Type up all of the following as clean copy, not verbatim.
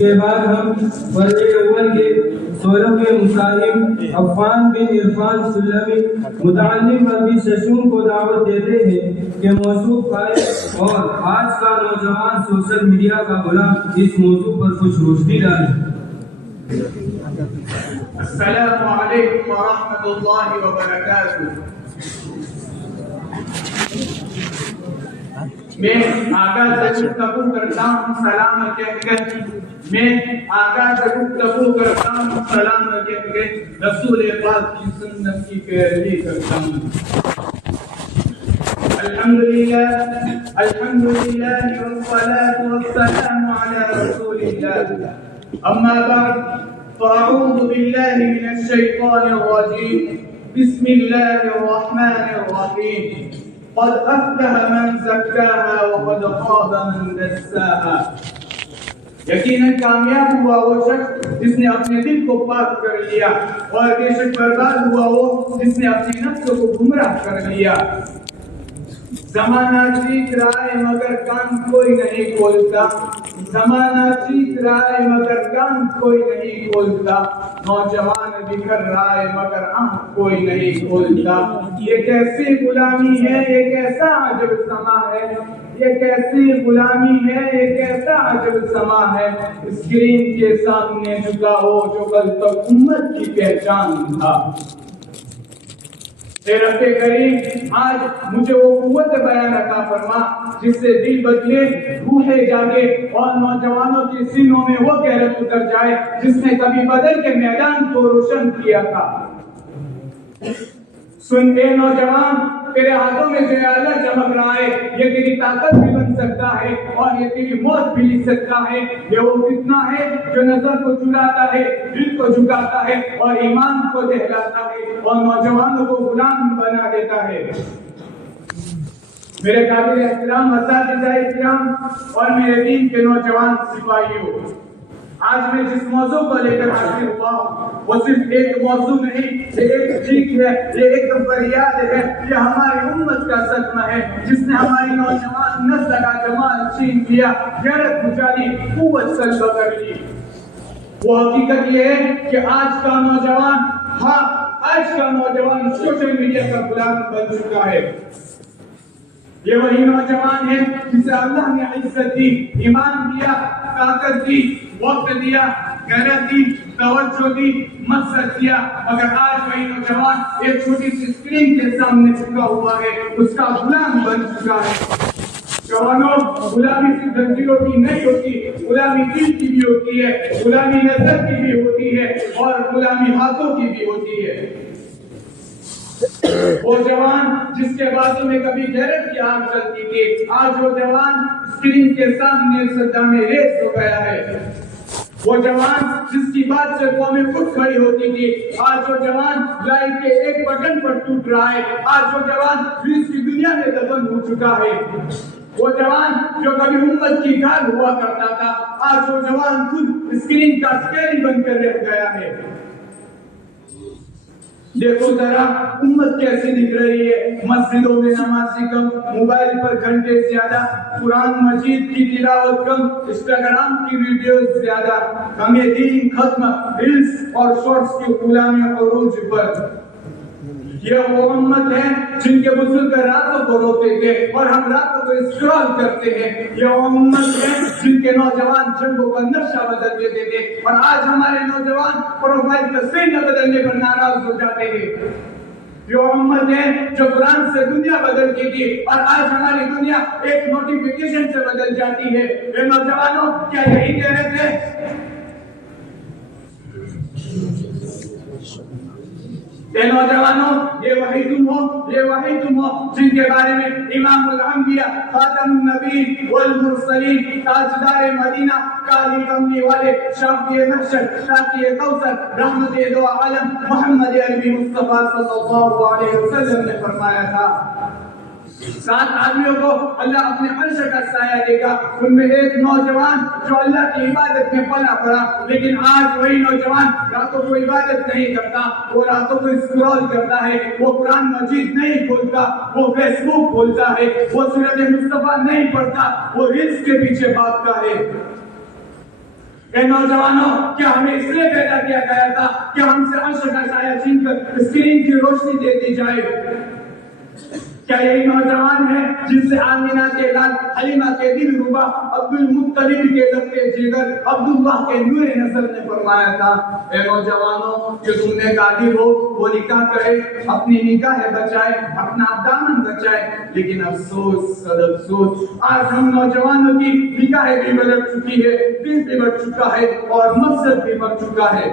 کے بعد ہم فرد اول کے 16 کے مصاحب عفان بن عرفان سلمی متعلم عربی سشون کو دعوت دیتے ہیں کہ موضوع قائد اور آج کا نوجوان سوشل میڈیا کا غلام اس موضوع پر کچھ روشنی ڈالیں۔ السلام علیکم ورحمۃ اللہ وبرکاتہ۔ میں آغاز گفتگو کرتا ہوں سلام کہہ کر، سلام کہہ کے رسول پاک کی سنت کی پیروی کرتا ہوں۔ الحمدللہ والصلاة والسلام علی رسول اللہ، اما بعد فاعوذ باللہ من الشیطان الرجیم، بسم اللہ الرحمن الرحیم۔ قد افلح من زکاها وقد خاب من دساها۔ یقیناً کامیاب ہوا وہ شخص جس نے اپنے دل کو پاک کر لیا، اور بے شک برباد ہوا وہ جس نے اپنی نفس کو گمراہ کر لیا۔ زمانہ چیخ رہا ہے مگر کان کوئی نہیں کھولتا، زمانہ چیخ رہا ہے مگر کان کوئی نہیں کھولتا، نوجوان بکھر رہا ہے مگر آنکھ کوئی نہیں کھولتا۔ یہ کیسی غلامی ہے، یہ کیسا عجب سما ہے، یہ کیسی غلامی ہے، یہ کیسا عجب سما ہے۔ اسکرین کے سامنے جھکا ہو جو کل تک امت کی پہچان تھا۔ اے رب کریم، آج مجھے وہ قوت بیان عطا فرما جس سے دل بدلے، روحیں جاگے، اور نوجوانوں کے سینوں میں وہ غیرت اتر جائے جس نے کبھی بدر کے میدان کو روشن کیا تھا۔ سن اے نوجوان، تیرے ہاتھوں میں جو آلہ چمک رہا ہے، یہ تیری طاقت بھی بن سکتا ہے اور یہ تیری موت بھی لکھ سکتا ہے۔ یہ وہ فتنہ ہے جو نظر کو چراتا ہے، دل کو جھکاتا ہے اور ایمان کو دہلاتا ہے اور نوجوانوں کو غلام بنا دیتا ہے۔ میرے قابل احترام اساتذہ کرام اور میرے دین کے نوجوان سپاہیوں، آج میں جس موضوع کو لے کر حاضر ہوا ہوں وہ صرف ایک موضوع نہیں، یہ ایک چیخ ہے، یہ ایک فریاد ہے، یہ ہماری امت کا صدمہ ہے جس نے ہماری نوجوان نسل کا جمال چھین لیا، غیرت بجھالی، قوت سلب کر لی۔ وہ حقیقت یہ ہے کہ آج کا نوجوان سوشل میڈیا کا غلام بن چکا ہے۔ یہ وہی نوجوان ہے جسے اللہ نے عزت دی، ایمان دیا، طاقت دی، وقت دیا، غیرت دی، توجہ دی، مقصد دیا، مگر آج وہی نوجوان ایک چھوٹی سی اسکرین کے سامنے جھکا ہوا ہے، اس کا غلام بن چکا ہے۔ جوانوں، غلامی صرف زنجیروں کی نہیں ہوتی، غلامی دل کی بھی ہوتی ہے، غلامی نظر کی بھی ہوتی ہے اور غلامی ہاتھوں کی بھی ہوتی ہے۔ وہ جوان جس کے بازو میں کبھی غیرت کی آگ جلتی تھی، آج وہ جوان اسکرین کے سامنے صدام ریز ہو گیا ہے۔ وہ جوان جس کی بات سے قومیں خود کھڑی ہوتی تھی، آج وہ جوان لائٹ کے ایک بٹن پر ٹوٹ رہا ہے۔ آج وہ جوان ریس کی دنیا میں دفن ہو چکا ہے۔ وہ جوان جو کبھی امت کی ڈھال ہوا کرتا تھا، آج وہ جوان خود اسکرین کا اسکیل بن کر رہ گیا ہے۔ دیکھو ذرا امت کیسی دکھ رہی ہے، مسجدوں میں نمازی کم، موبائل پر گھنٹے زیادہ، قرآن مجید کی تلاوت کم، انسٹاگرام کی ویڈیوز زیادہ، ہمیں دین ختم، ریلز اور شارٹس کی غلامی عروج پر۔ یہ وہ امت ہے جن کے بزرگ راتوں کو روتے تھے اور ہم راتوں کو اسکرول کرتے ہیں۔ یہ وہ امت ہے جن کے نوجوان جنگوں کا نقشہ بدل دیتے تھے اور آج ہمارے نوجوان پروفائل تصویر نہ بدلنے پر ناراض ہو جاتے ہیں۔ یہ امت ہے جو قرآن سے دنیا بدلتی تھی اور آج ہماری دنیا ایک نوٹیفیکیشن سے بدل جاتی ہے۔ اے نوجوانوں، کیا یہی کہہ رہے تھے؟ اے نوجوانوں، یہ وہی تم ہو جن کے بارے میں امام الانبیاء، خاتم النبیین والمرسلین، تاجدار مدینہ، کالی کملی والے، شافی محشر، شافی کوثر، رحمت دو عالم محمد عربی مصطفیٰ صلی اللہ علیہ وسلم نے فرمایا تھا، 7 آدمیوں کو اللہ اپنے عرش کا سایہ دے گا، ان میں ایک نوجوان جو اللہ کی عبادت میں پلا پڑا، لیکن آج وہی نوجوان راتوں کو عبادت نہیں کرتا، وہ راتوں کو اسکرول کرتا ہے، وہ قرآن مجید نہیں کھولتا، وہ فیس بک کھولتا ہے، وہ سورۃ مصطفیٰ نہیں پڑھتا، وہ ریلز کے پیچھے بھاگتا ہے۔ اے نوجوانوں، کیا ہمیں اس لیے پیدا کیا گیا تھا کہ ہم سے عرش کا سایہ چھین کر اسکرین کی روشنی دے دی جائے؟ کیا یہی نوجوان ہے جن سے آمینہ کے لال، حلیمہ کے دل ربا، عبد المطلب کے لبے جگر، عبداللہ کے نور نظر نے فرمایا تھا اے نوجوانوں کہ تم نے قادر ہو وہ نکاح کرے، اپنی نگاہ بچائے، اپنا دامن بچائے، لیکن افسوس صد افسوس آج ہم نوجوانوں کی نگاہ بھی بدل چکی ہے، دل بھی بڑھ چکا ہے اور مقصد بھی بڑھ چکا ہے۔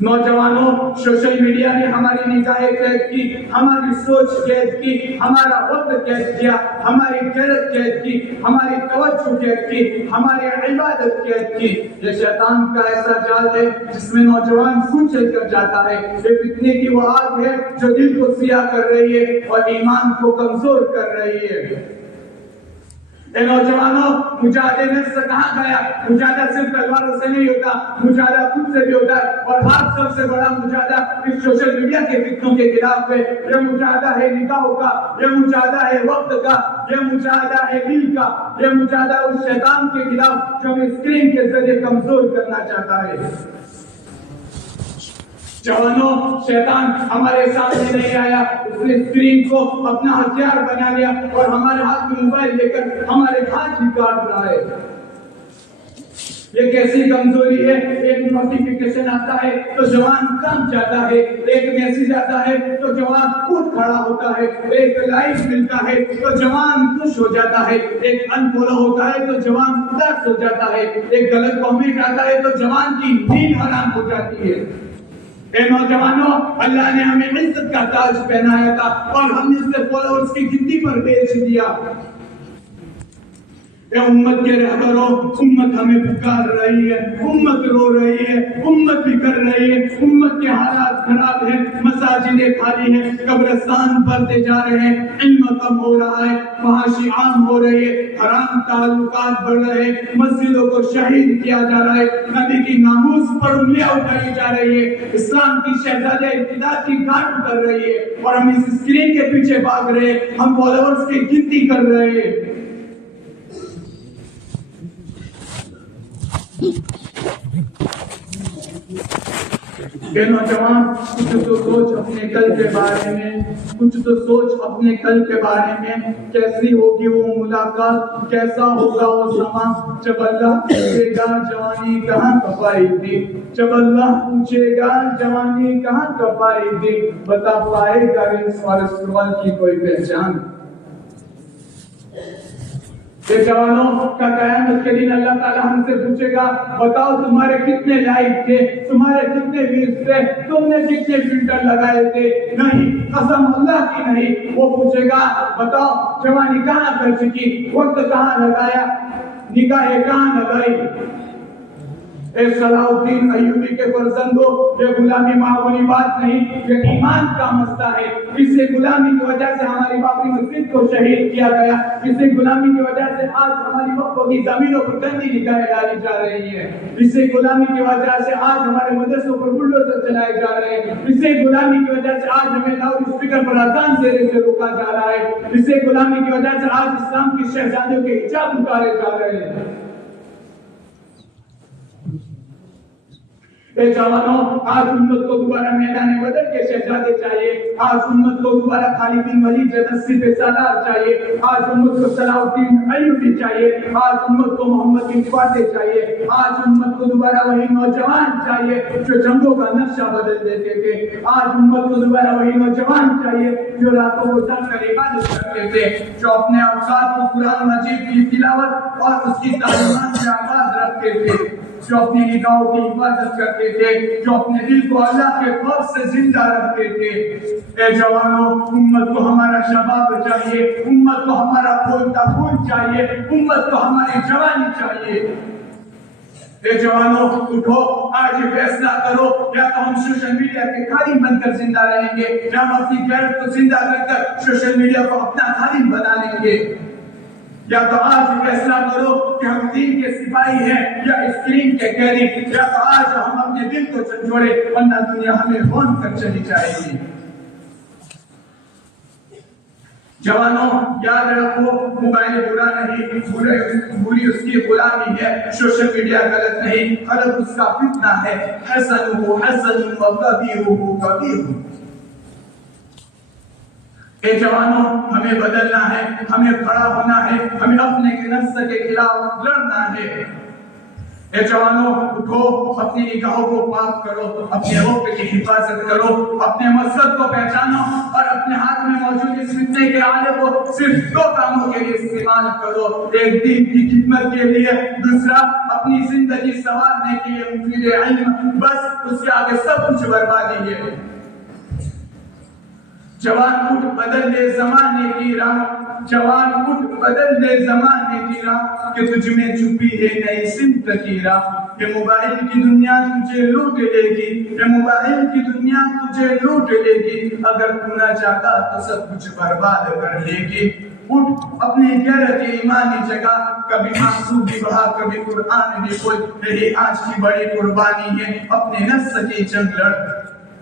نوجوانوں، سوشل میڈیا نے ہماری نگاہیں قید کی، ہماری سوچ قید کی، ہمارا وقت قید کیا، ہماری غیرت قید کی، ہماری توجہ قید کی، ہماری عبادت قید کی۔ یہ شیطان کا ایسا جال ہے جس میں نوجوان کچل کر جاتا ہے۔ یہ فتنے کی وہ آگ ہے جو دل کو سیاہ کر رہی ہے اور ایمان کو کمزور کر رہی ہے۔ اے نوجوانوں، مجاہدے نفس کہاں گیا؟ مجاہدہ صرف تلواروں سے نہیں ہوتا، مجاہدہ خود سے بھی ہوتا ہے، اور ہر سب سے بڑا مجاہدہ اس سوشل میڈیا کے فتنوں کے خلاف ہے۔ یہ مجاہدہ ہے نگاہوں کا، یہ مجاہدہ ہے وقت کا، یہ مجاہدہ ہے دل کا، یہ مجاہدہ اس شیطان کے خلاف جو ہمیں اسکرین کے ذریعے کمزور کرنا چاہتا ہے۔ جوانوں، شیطان ہمارے سامنے نہیں آیا، اس نے اسکرین کو اپنا ہتھیار بنا لیا اور ہمارے ہاتھ میں موبائل لے کر ہمارے ہاتھ ہی کاٹ رہا ہے۔ یہ کیسی کمزوری ہے؟ ایک نوٹیفیکیشن آتا ہے تو جوان کام جاتا ہے، ایک میسج آتا ہے تو جوان اٹھ کھڑا ہوتا ہے، ایک لائک ملتا ہے تو جوان خوش ہو جاتا ہے، ایک انفالو ہوتا ہے تو جوان اداس ہو جاتا ہے، ایک غلط کامنٹ آتا ہے تو جوان کی نیند حرام ہو جاتی ہے۔ اے نوجوانوں، اللہ نے ہمیں عزت کا تاج پہنایا تھا اور ہم نے اسے فالوورز کی گنتی پر بیچ دیا۔ اے امت کے رہبروں، امت ہمیں پکار رہی ہے، امت رو رہی ہے، امت بکر رہی ہے، امت کے حالات خراب ہیں، مساجدیں خالی ہیں، قبرستان بھرتے جا رہے ہیں، علم کم ہو رہا ہے، معاشی عام ہو رہی ہے، حرام تعلقات بڑھ رہے ہیں، مسجدوں کو شہید کیا جا رہا ہے، نبی کی ناموس پر انگلیاں اٹھائی جا رہی ہے، اسلام کی شہزادہ ارتداد کی گھاٹ کر رہی ہے، اور ہم اس اسکرین کے پیچھے بھاگ رہے ہیں، ہم فالوورز کی گنتی کر رہے ہیں۔ کہ نوجوان، کچھ تو سوچ اپنے کل کے بارے میں، کچھ تو سوچ اپنے کل کے بارے میں، کیسی ہوگی وہ ملاقات، کیسا ہوگا وہ سما، جب اللہ پوچھے گا جوانی کہاں کپائی تھی، جب اللہ پوچھے گا جوانی کہاں کپائی تھی، بتا پائے گا اس سوال کی کوئی پہچان؟ یہ جوانوں کا قیامت کے دن اللہ تعالیٰ ہم سے پوچھے گا، بتاؤ تمہارے کتنے لائک تھے، تمہارے کتنے ویوز تھے، تم نے کتنے فلٹر لگائے تھے؟ نہیں، قسم اللہ کی نہیں، وہ پوچھے گا بتاؤ جوانی کہاں کر چکی، وقت کہاں لگایا، نگاہیں کہاں لگائی۔ اے صلاح الدین ایوبی کے فرزندوں، یہ غلامی معمولی بات نہیں، یہ ایمان کا مسئلہ ہے۔ اس غلامی کی وجہ سے ہماری بابری مسجد کو شہید کیا گیا، اس غلامی کی وجہ سے آج ہماری وقفوں کی زمینوں پر گندی نگاہیں ڈالی جا رہی ہے، اس غلامی کی وجہ سے آج ہمارے مدرسوں پر بلڈوزر چلائے جا رہے ہیں، اس غلامی کی وجہ سے آج ہمیں لاؤڈ اسپیکر پر اذان دینے سے روکا جا رہا ہے، اس غلامی کی وجہ سے آج اسلام کی شہزادیوں کے حجاب اتارے جا رہے ہیں۔ اے جوانوں، آج امت کو دوبارہ میدان بدر کے شہزادے چاہیے، آج امت کو دوبارہ خالد بن ولید جیسا سپہ سالار چاہیے، آج امت کو صلاح الدین ایوبی چاہیے، آج امت کو محمد بن فاتح چاہیے، آج امت کو دوبارہ وہی نوجوان چاہیے جو جنگوں کا نقشہ بدل دیتے تھے، آج امت کو دوبارہ وہی نوجوان چاہیے جو راتوں کو جگ کر عبادت کرتے تھے، جو اپنے اوقات کو قرآن مجید کی تلاوت اور اس کی تعلیمات سے آباد رکھتے تھے، جو اپنی نگاہوں کی حفاظت کرتے تھے، جو اپنے دل کو اللہ کے خوف سے زندہ رکھتے تھے۔ اے جوانوں، امت کو ہمارا شباب چاہیے، امت کو ہمارا کھولتا خون چاہیے، امت کو ہماری جوانی چاہیے۔ اے جوانوں، اٹھو، آج فیصلہ کرو، یا تو ہم سوشل میڈیا کے خادم بن کر زندہ رہیں گے، یا ہم اپنی غیرت کو زندہ کر سوشل میڈیا کو اپنا خادم بنا لیں گے۔ یا تو آج فیصلہ کرو کہ ہم دین کے سپاہی ہیں یا اسکرین کے قیدی، یا تو آج ہم اپنے دل کو جھنجھوڑے، ورنہ دنیا ہمیں خون کر چلی جائے گی۔ جوانوں یاد رکھو موبائل برا نہیں، بری اس کی غلامی ہے، سوشل میڈیا غلط نہیں، غلط اس کا فتنہ ہے، حسنہ حسن و قبیحہ قبیح۔ اے جوانوں ہمیں بدلنا ہے، ہمیں کھڑا ہونا ہے، ہمیں اپنے نفس کے خلاف لڑنا ہے۔ اے جوانوں اٹھو، اپنی نگاہوں کو پاک کرو، اپنے وقت کی حفاظت کرو، اپنے مقصد کو پہچانو اور اپنے ہاتھ میں موجود اس فتنے کے آلے کو صرف دو کاموں کے لیے استعمال کرو، ایک دین کی خدمت کے لیے، دوسرا اپنی زندگی سنوارنے کے لیے مفید علم، بس اس کے آگے سب کچھ بربادی ہے۔ جوان اٹھ بدل دے زمانے کی راہ، جوان اٹھ بدل دے زمانے کی راہ، کہ تجھ میں چھپی ہے نئی سمت کی راہ۔ یہ موبائل کی دنیا تجھے لوٹ لے گی، یہ موبائل کی دنیا تجھے لوٹ لے گی، اگر تو نہ چاہتا تو سب کچھ برباد کر لے گی۔ اٹھ اپنی غیرت ایمانی جگہ، کبھی آنسو بھی بہا کبھی قرآن بھی پڑھ، یہی آج کی بڑی قربانی ہے، اپنے نفس کی جنگ لڑ۔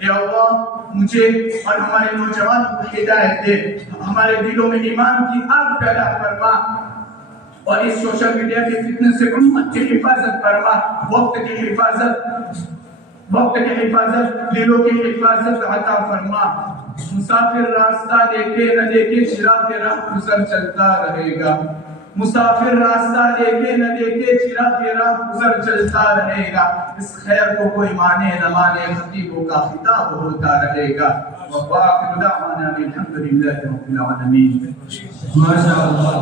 اے اللہ مجھے اور ہمارے نوجوانوں کو ہدایت دے، ہمارے دلوں میں ایمان کی آگ پیدا فرما، اور اس سوشل میڈیا کے فتنے سے امت کی حفاظت فرما، وقت کی حفاظت، دلوں کی حفاظت عطا فرما۔ مسافر راستہ دیکھے نہ دیکھے چراغ راہ گزر چلتا رہے گا، مسافر راستہ دیکھے نہ دیکھے چراغ راہ گزر چلتا رہے گا، اس خیر کو کوئی مانے نہ مانے خطیبوں کا خطاب ہوتا رہے گا۔ وآخر دعوانا الحمدللہ رب العالمین۔ ماشاءاللہ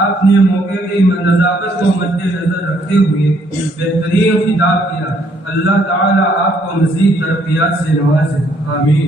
آپ نے موقع کی نزاکت کو مد نظر رکھتے ہوئے بہترین خطاب کیا، اللہ تعالیٰ آپ کو مزید ترقیات سے نوازے، آمین۔